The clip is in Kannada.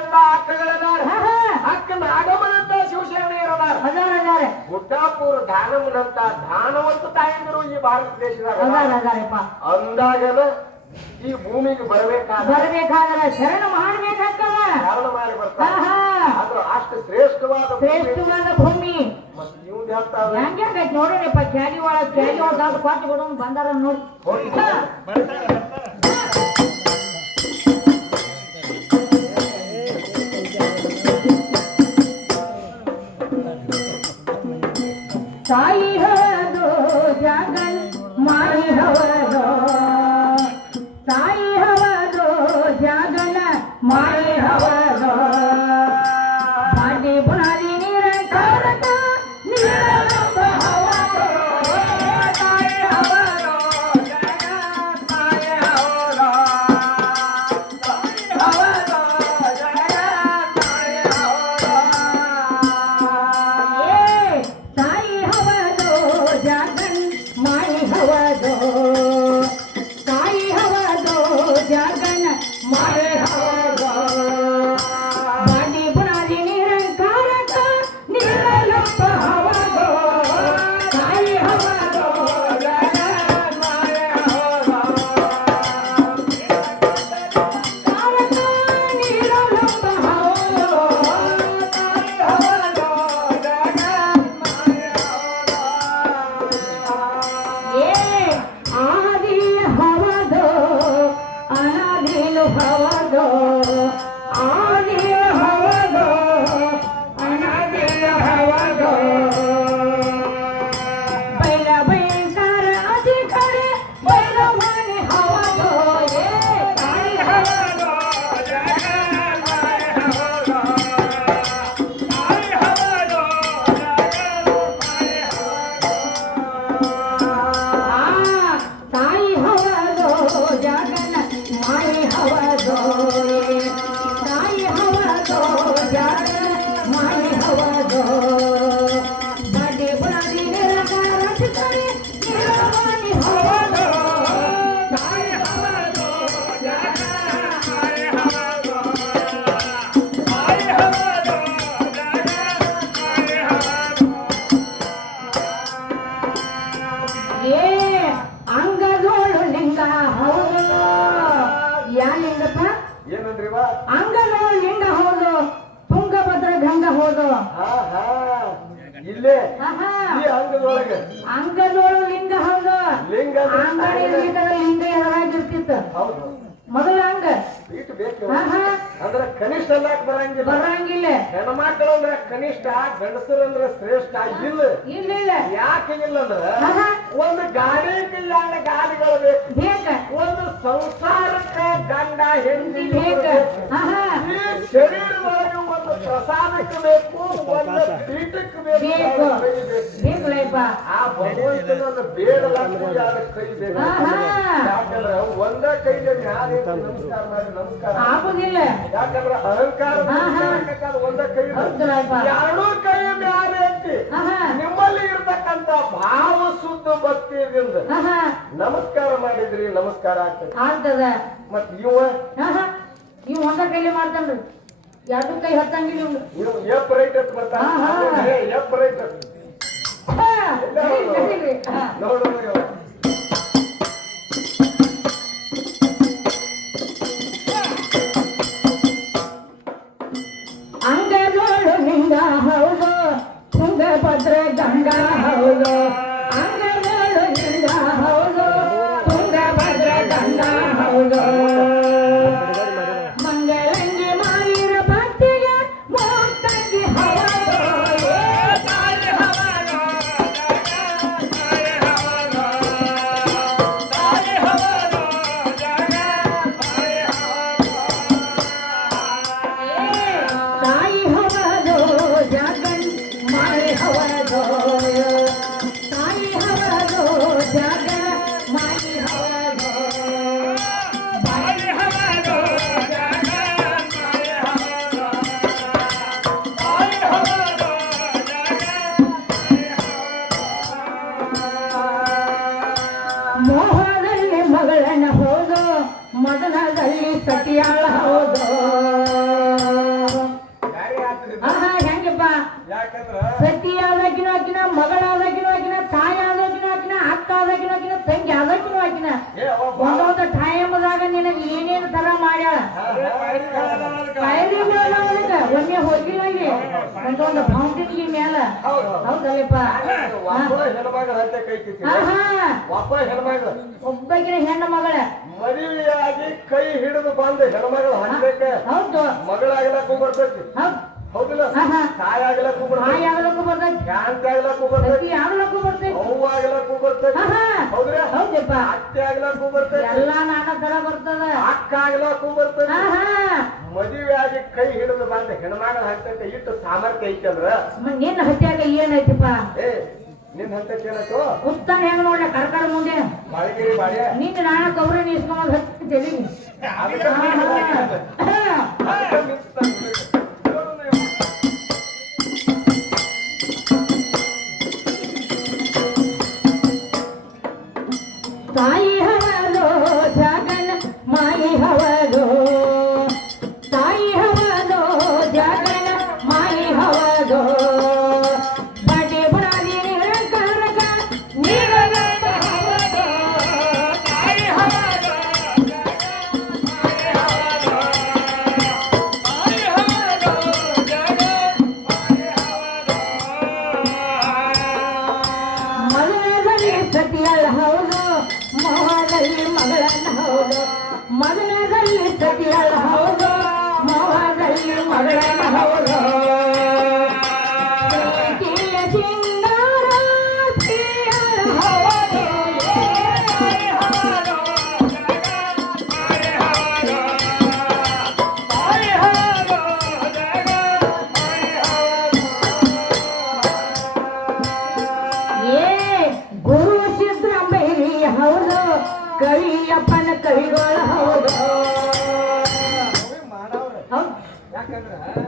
ಅಂತ ಅಕ್ಕಗಳದಾರ. ಅಕ್ಕ ನಾಗಮ್ಮನಂತ ಶಿವಶರಣೆಯರದಾರ. ಗುಡ್ಡಾಪುರ ದಾನಮ್ಮನಂತ ದಾನವಂತ ತಾಯಂದಿರು ಈ ಭಾರತ ದೇಶದಾಗ ಅಂದಾಗನ ಈ ಭೂಮಿಗೆ ಬರಬೇಕಾದ್ರೆ ಶರಣ ಮಾಡ್ಬೇಕಾಗ್ತದ. ಶರಣ ಮಾಡಿ ಬರ್ತಾರ. ಆದ್ರೆ ಅಷ್ಟು ಶ್ರೇಷ್ಠವಾದ ಭೂಮಿ ಹೆಂಗೈತಿ ನೋಡ್ರಿಪ್ಪ. ಕ್ಯಾಲಿ ಒಳಗ ಕೊಟ್ಟು ಬಿಡೋನ್ ಬಂದಾರ ನೋಡಿ. ತಾಯಿ ಹವದು ಜಗನ್ ಮಾಯಿ ಹವದು, ತಾಯಿ ಹವದು ಜಗನ ಮಾಯಿ ಹವದು. ಬಾಡಿ ಬುನಾದಿ ನೀರ ಕಾರಕ ನೀರಪ್ಪ ಹವದು, ತಾಯಿ ಹವದು ಜಗನ್ ಮಾಯಿ ಹವದು, ತಾಯಿ ಹವದು ಜಗನ್ ಮಾಯಿ ಹವದು. ತಾಯಿ ಹವದು ಜಗನ್ ಮಾಯಿ ಹವದು, ತಾಯಿ ಹವದು ಜಗನ್ ಮಾಯಿ ಹವದು. ಬಾಡಿ ಬುನಾದಿ ನಿರಂಕಾರಕ ನೀರಲಪ್ಪ ಹವದು, ತಾಯಿ ಹವದು ಜಗನ್ ಮಾಯಿ ಹವದು. ಕಾರಕ ನೀರಲಪ್ಪ ಹವದು, ತಾಯಿ ಹವದು ಜಗನ್ ಮಾಯಿ ಹವದು. ಆದಿ ಹವದು ಅನಾದಿಲು ಹವದು, ಆದಿ ಹವದು ಅನಾದಿಲು ಹವದು. ಬೈಲ ಭಯಂಕರ ಅಧಿಕಾರಿ ಬೈಲವಾಣಿ ಹವದು, ತಾಯಿ ಹವದು ಜಗನ್ ಮಾಯಿ ಹವದು, ತಾಯಿ ಹವದು ಜಗನ್ ಮಾಯಿ ಹವದು. ತಾಯಿ ಹವದು ಜಗನ್ ಮಾಯಿ ಹವದು, ತಾಯಿ ಹವದು ಜಗನ್ ಮಾಯಿ ಹವದು. ಬಾಡಿ ಬುನಾದಿ ನಿರಂಕಾರ ಅಧಿಕಾರಿ ನೀರವಾಣಿ ಹವದು, ತಾಯಿ ಹವದು ಜಗನ್ ಮಾಯಿ ಹವದು, ತಾಯಿ ಹವದು ಜಗನ್ ಮಾಯಿ ಹವದು. ಅಂಗದೋಳು ಲಿಂಗ ಹೌದು. ಯಾ ಲಿಂಗಪ್ಪ? ಏನಂದ್ರಿವ? ಅಂಗದೋಳು ಲಿಂಗ ಹೌದು, ತುಂಗಭದ್ರ ಗಂಗ ಹೌದು. ಇಲ್ಲೇ ಆಹಾ. ಈ ಅಂಗದೊಳಗೆ ಅಂಗದೋಳು ಲಿಂಗ ಹೌದು. ಲಿಂಗ ಅಂಗಡಿ ಲಿಂಗ ಎದುರಾಗಿರ್ತಿತ್ತು ಹೌದು. ಮೊದಲ ಅಂಗ ಇಟ್ಟು ಬೇಕು. ಆಹಾ. ಅಂದ್ರೆ ಕನಿಷ್ಠ ಅಲ್ಲಾಕ್ ಬರಂಗಿಲ್ಲ. ಬರಂಗಿಲ್ಲ. ಹೆಣ್ಮಕ್ಳು ಅಂದ್ರ ಕನಿಷ್ಠ, ಗಂಡಸರು ಅಂದ್ರ ಶ್ರೇಷ್ಠ ಇಲ್ಲ. ಇಲ್ಲ ಯಾಕೆ ಇಲ್ಲ ಅಂದ್ರ ಆಹಾ. ಒಂದು ಗಾಡಿಗೆ ಎರಡು ಗಾಡಿಗಳು ಬೇಕು, ಬೇಕ. ಒಂದು ಸಂಸಾರಕ್ಕೆ ಗಂಡ ಹೆಂಡತಿ ಬೇಕ. ಆಹಾ. ಈ ಶರೀರದೊಳಗೆ ಒಂದು ಪ್ರಸಾದಕ್ಕೆ ಬೇಕು, ಒಂದು ಪೀಠಕ್ಕೆ ಬೇಕು. ಬೇಕಲ್ಲಪ್ಪ. ಆ ಭಗವಂತನನ್ನು ಬೇಡಲಾಕ ಎರಡು ಕೈ ಬೇಕು. ಆಹಾ. ಯಾಕಂದ್ರೆ ಒಂದ ಕೈಗೆ ಮ್ಯಾಲ ಎತ್ತಿ ನಮಸ್ಕಾರ ಮಾಡಿ ನಮಸ್ಕಾರ ಆಗುದಿಲ್ಲ. ಯಾಕಂದ್ರೆ ಅಹಂಕಾರ ಒಂದ ಕೈ, ಹೌದಲ್ಲಪ್ಪ. ಎರಡೂ ಕೈ ಮ್ಯಾಲ ಎತ್ತಿ ಆಹಾ. ನಿಮ್ಮಲ್ಲಿ ಇರ್ತಕ್ಕಂತ ಭಾವ ಶುದ್ಧ ಭಕ್ತಿಯಿಂದ ಆಹಾ. ನಮಸ್ಕಾರ ಮಾಡಿದ್ರಿ ನಮಸ್ಕಾರ ಆಗ್ತದೆ. ಆಗ್ತದ. ಮತ್ ಇವ ಆಹಾ. ಇವ್ ಒಂದ ಕೈಲಿ ಮಾಡ್ತಾನ್ರಿ, ಎರಡು ಕೈ ಹತ್ತಂಗಿಲ್ಲ ಇವ್ನು. ಇವ್ ಎಪ್ ರೈಟ್ ಅಂತ ಬರ್ತಾನೆ. ಆಹಾ. ಎಪ್ ರೈಟ್ ನೋಡು ಅಂಗದೋಳು ಲಿಂಗ ಹೌದು, ತುಂಗಭದ್ರ ಗಂಗಾ ಹೌದು. ಅಂಗದೋಳು ಲಿಂಗ ಹೌದು, ತುಂಗಭದ್ರ ಗಂಗಾ ಹೌದು. ಮಂಗಳಂಗಿ ಮಾಯಿರ ಭಕ್ತಿಗೆ ಮೋಕ್ತಂಗಿ ಹೌದು, ತಾಯಿ ಹವದು ಜಗನ್ ಮಾಯಿ ಹವದು. ಒಮ್ಮೆ ಹೋಗಿಲ್ಲ ಇಲ್ಲಿ ಒಂದೊಂದು ಫೌಂಟೇನ್ಗೆ ಮ್ಯಾಲ ಹೌದಲ್ಲಪ್ಪ ಒಬ್ಬಗಿನ ಹೆಣ್ಣು ಮಗಳ ಮದುವೆಯಾಗಿ ಕೈ ಹಿಡಿದು ಬಂದ ಹೆಣ್ಮಗಳು ಹಂತಕ್ಕೆ ಹೌದು ಮಗಳಾಗ್ಲಕ್ಕೂ ಬರ್ತೈತಿ ಹೌದಿಲ್ಲ ತಾಯಿ ಆಗ್ಲಕ್ಕೂ ಬರ್ತೈತಿ ಆಗ್ಲಕ್ಕೂ ಬರ್ತೈತಿ ಶಾಂತಿ ಆಗ್ಲಕ್ಕೂ ಬರ್ತೈತಿ ಆಗ್ಲಕ್ಕೂ ಬರ್ತೈತಿ ಅವ್ವ ಆಗ್ಲಕ್ಕೂ ಬರ್ತೈತಿ ಹೌದ್ರಾ ಹೌದಪ್ಪ ಅತ್ತೆ ಆಗ್ಲಕ್ಕೂ ಬರ್ತೈತಿ ಎಲ್ಲಾ ನಾನಾ ತರ ಬರ್ತದ ಅಕ್ಕ ಆಗ್ಲಕ್ಕೂ ಬರ್ತೈತಿ ಮದುವೆಯಾಗಿ ಕೈ ಹಿಡಿದು ಬಂದ ಹೆಣ್ಮಗಳ ಹಂತಕ್ಕೆ ಇಟ್ಟು ಸಾಮರ್ಥ್ಯ ಐತಂದ್ರ ನಿನ್ನ ಹತ್ಯಾಗ ಏನೈತಿಪ್ಪ ನಿನ್ ಹಂತಕ್ಕೆ ಏನಾಯ್ತು ಉತ್ತಾನ ಹೆಂಗ ನೋಡ್ಲ ಕರ್ಕಡ ಮುಂದೆ ಬಾಳಿಗಿರಿ ಬಾಳೆ ನಿನ್ನ ನಾನ ಕೌರಿ ನಿಸ್ಕೊಂಡ್ ಹತ್ತಿದ್ದೇವೆ ತಾಯಿ ಹವದು ಜಗನ್ ಮಾಯಿ ಹವದು ತಾಯಿ ಹವದು ಜಗನ್ ಮಾಯಿ ಹವದು ಬಡಿ ಬುಡಾದಿ ನಿರಂಕಾರಕ ನೀರಗಂತ ಹವದು ತಾಯಿ ಹವದು ತಾಯಿ ಹವದು ಜಗನ್ ಮಾಯಿ ಹವದು ಮಗನಲ್ಲಿ ಸತಿಯಲ್ಲ ಹೌದು ಮೋಹದಲ್ಲಿ ಮಗಳನ್ನ ಹೌದು ಮಗನದಲ್ಲಿ ಸತಿಯಲ್ಲ ಹೌದು ಮೋಹದಲ್ಲಿ ಮಗಳನ್ನ ಹೌದು ಪ್ರೀತಿಯ ಸಿಂಗಾರ ಪ್ರಿಯಳ ಹೌದು ಗುರು ಸಿದ್ದರಾಮಯ್ಯ ಹೌದು ಕವಿಯಪ್ಪನ ಕವಿಗಳ ಹೌದು ಯಾಕಂದ್ರ